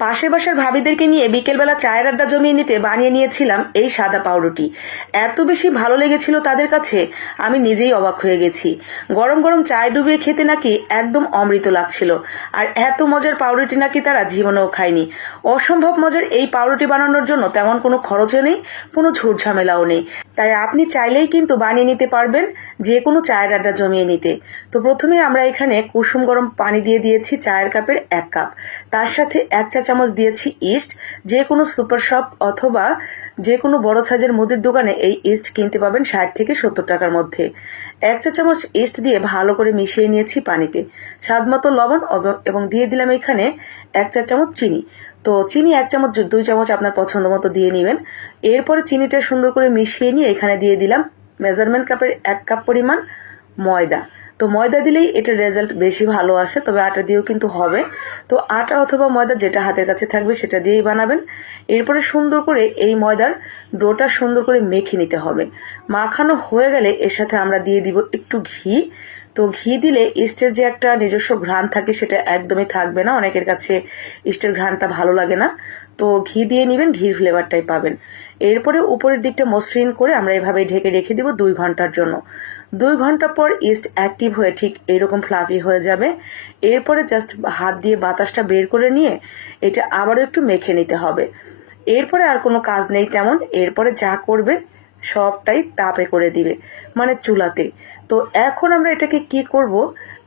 পাশের বাসার ভাবিদেরকে নিয়ে বিকেলবেলা চায়ের আড্ডা জমিয়ে নিতে বানিয়ে নিয়েছিলাম এই সাদা পাউরুটি। এত বেশি ভালো লেগেছিল তাদের কাছে, আমি নিজেই অবাক হয়ে গেছি। গরম গরম চায় ডুবিয়ে খেতে নাকি একদম অমৃত লাগছিল। আর এত মজার পাউরুটি নাকি তারা জীবনেও খায়নি। অসম্ভব মজার এই পাউরুটি বানানোর জন্য তেমন কোনো খরচও নেই, কোনো ঝুট ঝামেলাও নেই। তাই আপনি চাইলেই কিন্তু বানিয়ে নিতে পারবেন যে কোনো চায়ের আড্ডা জমিয়ে নিতে। তো প্রথমে আমরা এখানে কুসুম গরম পানি দিয়ে দিয়েছি চায়ের কাপের 1 কাপ। তার সাথে 1 চা চামচ দিয়েছি ইস্ট। যে কোনো সুপার শপ অথবা যে কোনো বড় সাইজের মুদির দোকানে এই ইস্ট কিনতে পাবেন 60 থেকে 70 টাকার মধ্যে। 1 চা চামচ ইস্ট দিয়ে ভালো করে মিশিয়ে নিয়েছি পানিতে। স্বাদ মতো লবণ এবং দিয়ে দিলাম এখানে 1 চা চামচ চিনি। তো চিনি 1 চামচ 2 চামচ আপনার পছন্দ মতো দিয়ে নেবেন। এরপরে চিনিটা সুন্দর করে মিশিয়ে নিয়ে এখানে দিয়ে দিলাম মেজারমেন্ট কাপের 1 কাপ পরিমাণ ময়দা। তো ময়দা দিলেই এটার রেজাল্ট বেশি ভালো আসে, তবে আটা দিয়েও কিন্তু হবে। তো আটা অথবা ময়দা যেটা হাতের কাছে থাকবে সেটা দিয়েই বানাবেন। এরপরে সুন্দর করে এই ময়দার ডোটা সুন্দর করে মেখে নিতে হবে। মাখানো হয়ে গেলে এর সাথে আমরা দিয়ে দিব একটু ঘি। তো ঘি দিলে ইস্টের যে একটা নিজস্ব ঘ্রাণ থাকে সেটা একদমই থাকবে না, অনেকের কাছে ইস্টের ঘ্রাণটা ভালো লাগে না। তো ঘি দিয়ে নেবেন, ঘির ফ্লেভারটাই পাবেন। এরপরে উপরের দিকটা মসৃণ করে আমরা এভাবে ঢেকে রেখে দিব 2 ঘন্টার জন্য। 2 ঘন্টা পর ইস্ট অ্যাক্টিভ হয়ে ঠিক এরকম ফ্লাফি হয়ে যাবে। এরপরে জাস্ট হাত দিয়ে বাতাসটা বের করে নিয়ে এটা আবারও একটু মেখে নিতে হবে। এরপরে আর কোনো কাজ নেই তেমন। এরপরে যা করবে সবটাই তাপে করে দিবে, মানে চুলাতে। তো এখন আমরা এটাকে কি করব,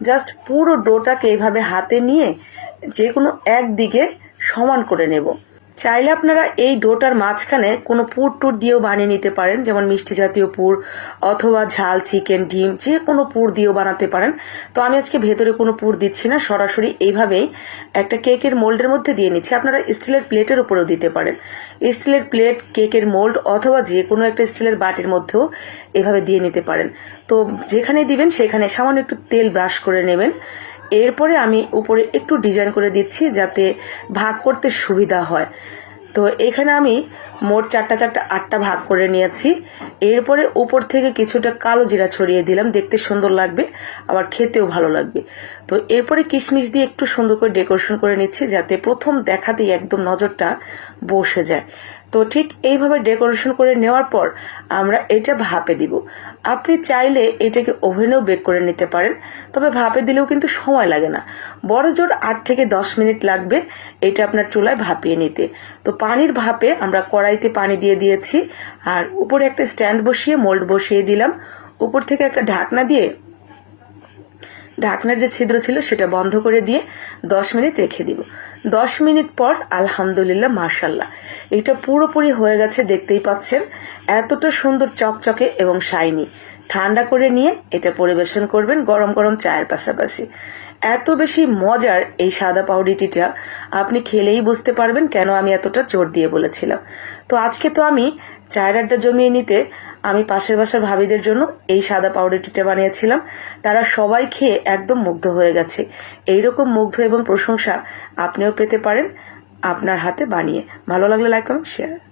জাস্ট পুরো ডোটাকে এইভাবে হাতে নিয়ে যে কোনো একদিকে সমান করে নেব। চাইলে আপনারা এই ডোটার মাঝখানে কোনো পুর টুর দিয়েও বানিয়ে নিতে পারেন, যেমন মিষ্টি জাতীয় পুর অথবা ঝাল, চিকেন, ডিম, যে কোনো পুর দিয়েও বানাতে পারেন। তো আমি আজকে ভেতরে কোনো পুর দিচ্ছি না, সরাসরি এইভাবেই একটা কেকের মোল্ডের মধ্যে দিয়ে নিচ্ছি। আপনারা স্টিলের প্লেটের উপরেও দিতে পারেন। স্টিলের প্লেট, কেকের মোল্ড অথবা যে কোনো একটা স্টিলের বাটির মধ্যেও এভাবে দিয়ে নিতে পারেন। তো যেখানে দিবেন সেখানে সামান্য একটু তেল ব্রাশ করে নেবেন। এরপরে আমি উপরে একটু ডিজাইন করে দিচ্ছি যাতে ভাগ করতে সুবিধা হয়। তো এখানে আমি মোট 8টা ভাগ করে নিয়েছি। এরপরে উপর থেকে কিছুটা কালো জিরা ছড়িয়ে দিলাম, দেখতে সুন্দর লাগবে, আবার খেতেও ভালো লাগবে। তো এরপরে কিশমিশ দিয়ে একটু সুন্দর করে ডেকোরেশন করে নিচ্ছি যাতে প্রথম দেখাতেই একদম নজরটা বসে যায়। তো ঠিক এইভাবে ডেকোরেশন করে নেওয়ার পর আমরা এটা ভাপে দিব। আপনি চাইলে এটাকে ওভেনেও বেক করে নিতে পারেন, তবে ভাপে দিলেও কিন্তু সময় লাগে না। বড় জোর 8 থেকে 10 মিনিট লাগবে এটা আপনার চুলায় ভাপিয়ে নিতে। তো পানির ভাপে আমরা কড়াইতে পানি দিয়ে দিয়েছি, আর উপরে একটা স্ট্যান্ড বসিয়ে মোল্ড বসিয়ে দিলাম। উপর থেকে একটা ঢাকনা দিয়ে ঢাকনার যে ছিদ্র ছিল সেটা বন্ধ করে দিয়ে 10 মিনিট রেখে দিব। 10 মিনিট পর আলহামদুলিল্লাহ, মাশাআল্লাহ, এটা পুরোপুরি হয়ে গেছে, দেখতেই পাচ্ছেন এতটা সুন্দর চকচকে এবং শাইনি। ঠান্ডা করে নিয়ে এটা পরিবেশন করবেন গরম গরম চায়ের পাশাপাশি। এত বেশি মজার এই সাদা পাউরুটিটা আপনি খেলেই বুঝতে পারবেন কেন আমি এতটা জোর দিয়ে বলেছিলাম। তো আজকে তো আমি চায়ের আড্ডা জমিয়ে নিতে আমি পাশের বাসার ভাবিদের জন্য এই সাদা পাউরুটিটা বানিয়েছিলাম। তারা সবাই খেয়ে একদম মুগ্ধ হয়ে গেছে। এইরকম মুগ্ধ এবং প্রশংসা আপনিও পেতে পারেন আপনার হাতে বানিয়ে। ভালো লাগলে লাইক, কমেন্ট, শেয়ার।